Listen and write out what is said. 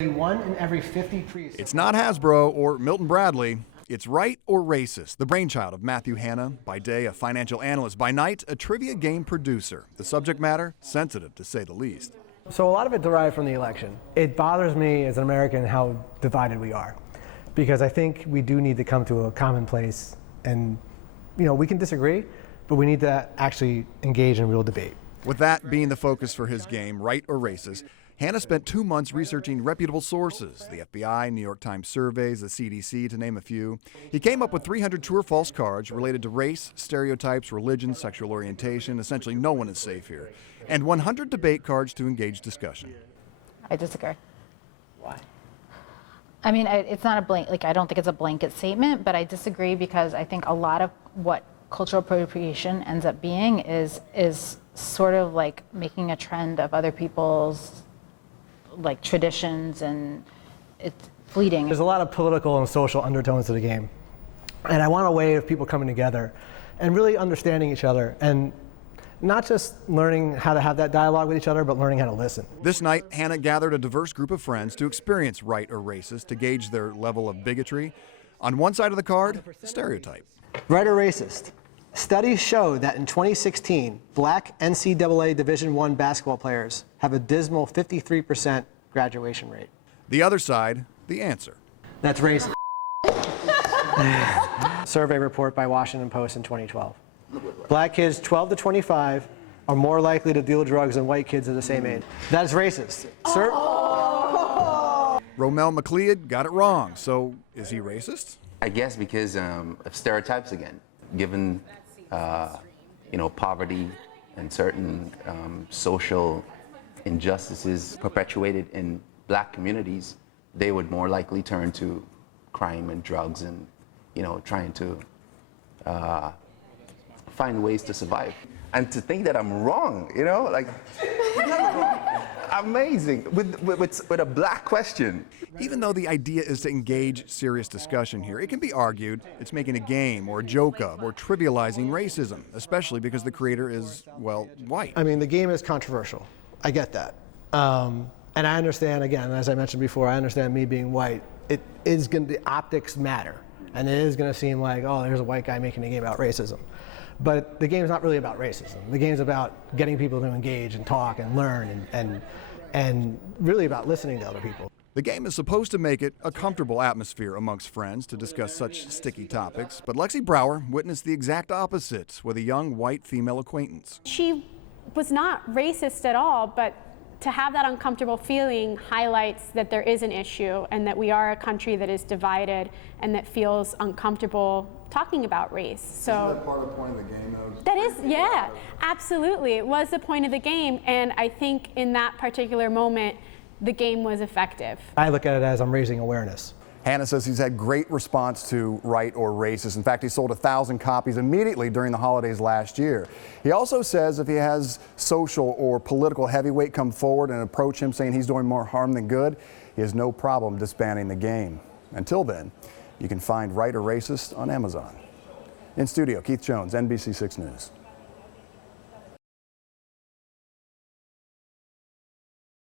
1 in every 50 priests. It's not Hasbro or Milton Bradley. It's Right or Racist, the brainchild of Matthew Hanna, by day a financial analyst, by night a trivia game producer. The subject matter, sensitive to say the least. So a lot of it derived from the election. It bothers me as an American how divided we are, because I think we do need to come to a common place, and we can disagree, but we need to actually engage in real debate. With that being the focus for his game, Right or Racist, Hanna spent 2 months researching reputable sources, the FBI, New York Times surveys, the CDC, to name a few. He came up with 300 true or false cards related to race, stereotypes, religion, sexual orientation. Essentially, no one is safe here. And 100 debate cards to engage discussion. I disagree. Why? I mean, it's not a blank, I don't think it's a blanket statement, but I disagree because I think a lot of what cultural appropriation ends up being is sort of like making a trend of other people's traditions, and it's fleeting. There's a lot of political and social undertones to the game. And I want a way of people coming together and really understanding each other, and not just learning how to have that dialogue with each other, but learning how to listen. This night, Hanna gathered a diverse group of friends to experience Right or Racist, to gauge their level of bigotry. On one side of the card, stereotype. Right or Racist. Studies show that in 2016, black NCAA Division I basketball players have a dismal 53% graduation rate. The other side, the answer. That's racist. Survey report by Washington Post in 2012. Black kids 12 to 25 are more likely to deal drugs than white kids of the same age. That is racist. Sir? Romel McLeod got it wrong. So is he racist? I guess because of stereotypes again. Given poverty and certain social injustices perpetuated in black communities, they would more likely turn to crime and drugs and trying to find ways to survive. And to think that I'm wrong, amazing, with a black question. Even though the idea is to engage serious discussion here, it can be argued it's making a game or a joke of or trivializing racism, especially because the creator is, well, white. I mean, the game is controversial. I get that. And I understand, again, as I mentioned before, I understand me being white, the optics matter. And it is going to seem like, oh, there's a white guy making a game about racism. But the game is not really about racism. The game is about getting people to engage and talk and learn and really about listening to other people. The game is supposed to make it a comfortable atmosphere amongst friends to discuss such sticky topics, but Lexi Brower witnessed the exact opposite with a young white female acquaintance. She was not racist at all, but to have that uncomfortable feeling highlights that there is an issue and that we are a country that is divided and that feels uncomfortable talking about race. So Isn't that part of the point of the game, though? That is, yeah, absolutely. It was the point of the game, and I think in that particular moment, the game was effective. I look at it as I'm raising awareness. Hanna says he's had great response to Right or Racist. In fact, he sold 1,000 copies immediately during the holidays last year. He also says if he has social or political heavyweight come forward and approach him saying he's doing more harm than good, he has no problem disbanding the game. Until then, you can find Right or Racist on Amazon. In studio, Keith Jones, NBC6 News.